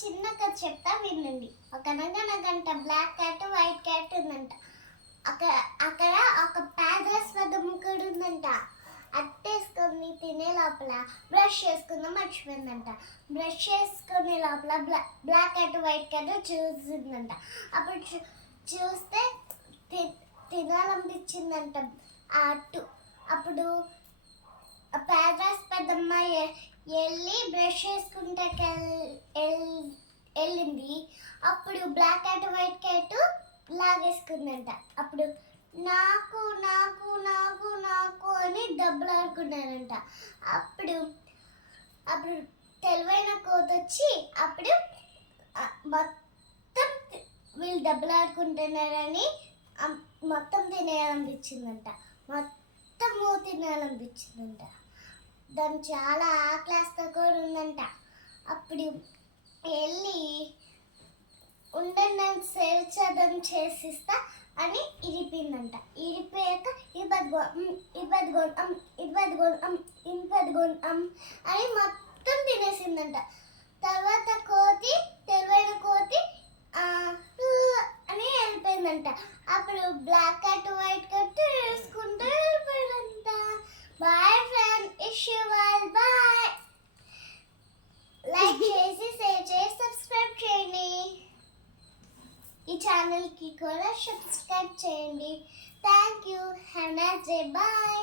చిన్న కథ చెప్తా వినండి. ఒకనగనగంట బ్లాక్ క్యాట్ వైట్ క్యాట్ ఉందంట. అక్కడ ఒక పేదస్వదముకుడు ఉందంట. అట్టేసుకొని తినే లోపల బ్రష్ చేసుకుందాం మర్చిపోయిందంట. బ్రష్ చేసుకునే లోపల బ్లాక్ క్యాట్ వైట్ క్యాట్ చూసిందంట. అప్పుడు చూస్తే తినాలనిపించిందంట. అప్పుడు పెద్దమ్మ వెళ్ళి బ్రష్ చేసుకుంటే వెళ్ళింది. అప్పుడు బ్లాక్ క్యాట్ వైట్ క్యాట్ లాగేసుకుందంట. అప్పుడు నాకు నాకు నాకు నాకు అని దెబ్బలాడుకున్నారంట. అప్పుడు తెలివైన కోతి వచ్చి అప్పుడు మొత్తం వీళ్ళు దెబ్బలాడుకుంటున్నారని మొత్తం తినేయాలనిపించిందంట. మొత్తము తినాలనిపించిందంట. దాన్ని చాలా ఆకలిస్తా కూడా ఉందంట. అప్పుడు వెళ్ళి ఉండండి సేర్చదం చేసిస్తా అని ఇరిపిందంట. ఇరిపోయాక ఇబ్బదిగోన్ అని మొత్తం తినేసిందంట. తర్వాత తెలివైన కోతి అని వెళ్ళిపోయిందంట. అప్పుడు బ్లాక్ క్యాట్ వైట్ క్యాట్ వేసుకుంటూ వెళ్ళిపోయిందంట. Bye friend, bye. లైక్ చేసి షేర్ చేసి సబ్స్క్రైబ్ చేయండి. ఈ ఛానల్కి కూడా సబ్స్క్రైబ్ చేయండి. Thank you. Have a nice day. Bye.